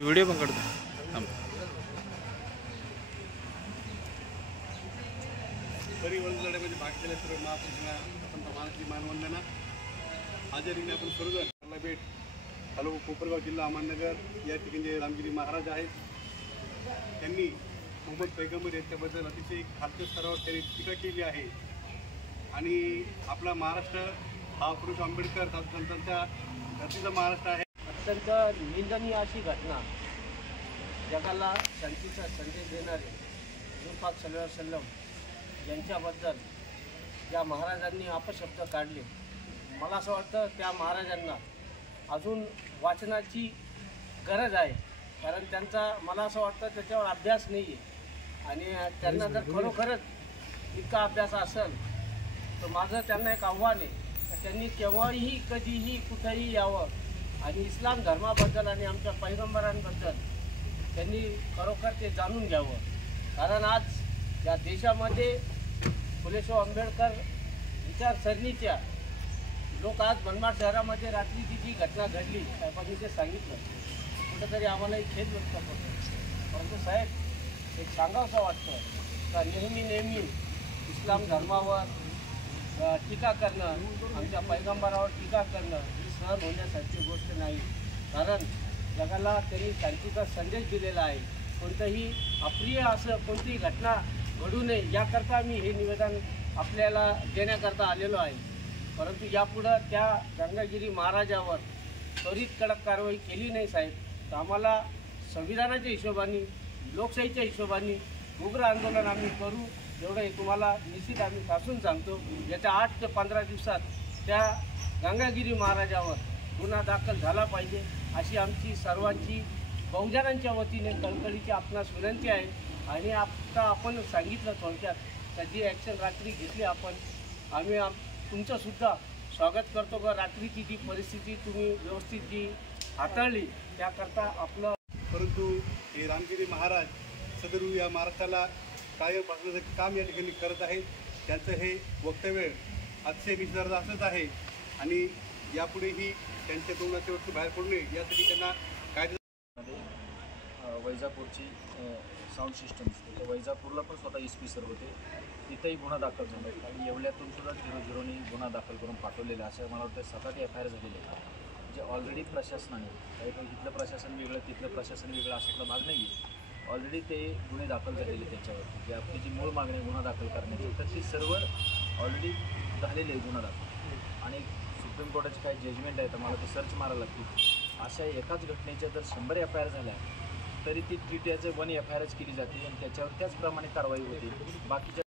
Video पण काढतो। परिवहन लढ्यामध्ये भाग घेतलेल्या सर्व महापुरुषांना प्रथमतः मानसी मानवंदना। हजेरीने आपण सर्वजण भेट हॅलो कोपरगाव जिल्हा अहमदनगर या ठिकाणी जे रामगिरी महाराज आहेत त्यांनी मोहम्मद पैगंबर यांच्याबद्दल अतिशय खालच्या स्तरावर त्यांनी टीका केली आहे आणि आपला महाराष्ट्र हा पुरुष आंबेडकर संतांच्या धर्तीचा महाराष्ट्र आहे। अत्यंत निंदनीय अशी घटना जगाला शांतीचा संदेश देणारे हुजूर पाक सल्लल्लाहु अलैहि वसल्लम यांच्याबद्दल ज्या महाराजांनी अपशब्द काढले, मला असं वाटतं त्या महाराजांना अजून वाचनाची गरज आहे, कारण त्यांचा मला असं वाटतं त्याच्यावर अभ्यास नाही आहे आणि त्यांना जर खरोखरच इतका अभ्यास असेल तर माझं त्यांना एक आव्हान आहे तर त्यांनी केव्हाही कधीही कुठेही यावं आणि इस्लाम धर्माबद्दल आणि आमच्या पैगंबरांबद्दल त्यांनी खरोखर ते जाणून घ्यावं। कारण आज या देशामध्ये फुलेशाह आंबेडकर विचारसरणीच्या लोक आज मनमाड शहरामध्ये रात्रीची जी घटना घडली साहेबांनी ते सांगितलं, कुठंतरी आम्हालाही खेद व्यक्त करतो। परंतु साहेब एक सांगावंसं वाटतं का नेहमी इस्लाम धर्मावर टीका करणं, आमच्या पैगंबरावर टीका करणं ही सहन होण्यासारखी गोष्ट नाही। कारण जगाला त्यांनी शांतीचा संदेश दिलेला आहे। कोणतंही अप्रिय असं कोणतीही घटना घडू नये याकरता मी हे निवेदन आपल्याला देण्याकरता आलेलो आहे। परंतु यापुढं त्या गंगागिरी महाराजावर त्वरित कडक कारवाई केली नाही साहेब तर आम्हाला संविधानाच्या हिशोबाने लोकशाहीच्या हिशोबाने उग्र आंदोलन आम्ही करू, एवढं हे तुम्हाला निश्चित आम्ही ठासून सांगतो। येत्या 8 ते 15 दिवसात त्या गंगागिरी महाराजावर गुन्हा दाखल झाला पाहिजे अशी आमची सर्वांची बहुजनांच्या वतीने कळकळीची आपणास विनंती आहे। आणि आता आपण सांगितलं थोडक्यात तर जी ॲक्शन रात्री घेतली आम्ही तुमचंसुद्धा स्वागत करतो का रात्रीची जी परिस्थिती तुम्ही व्यवस्थित जी हाताळली त्याकरता आपलं। परंतु हे रामगिरी महाराज सदरू या महाराष्ट्राला कायम बसण्याचं काम या ठिकाणी करत आहे। त्यांचं हे वक्तव्य अतिशय निषेधार्ह असंच आहे आणि यापुढेही त्यांच्या तोंडाच्या वस्तू बाहेर पडू नये यासाठी त्यांना वैजापूरची साऊंड सिस्टम असते तर वैजापूरला पण स्वतः SP सर होते, तिथंही गुन्हा दाखल झाला आणि येवल्यातून सुद्धा 00नी गुन्हा दाखल करून पाठवलेला अशा मला वाटतं 7-8 FIR झालेले आहेत जे ऑलरेडी प्रशासनाने काही इथलं प्रशासन वेगळं तिथलं प्रशासन वेगळं अशातला भाग नाही आहे। ऑलरेडी ते गुन्हे दाखल झालेले त्याच्यावरती जे आपली जी मूळ मागणी गुन्हा दाखल करण्याची तर ती सर्व ऑलरेडी झालेली आहे गुन्हा दाखल आणि सुप्रीम कोर्टाचे काही जजमेंट आहे तर मला ते सर्च मारायला लागतील। अशा एकाच घटनेच्या जर 100 FIR झाल्या तरी ती TTIचे 1 FIRच केली जाते आणि त्याच्यावर त्याचप्रमाणे कारवाई होते। बाकीच्या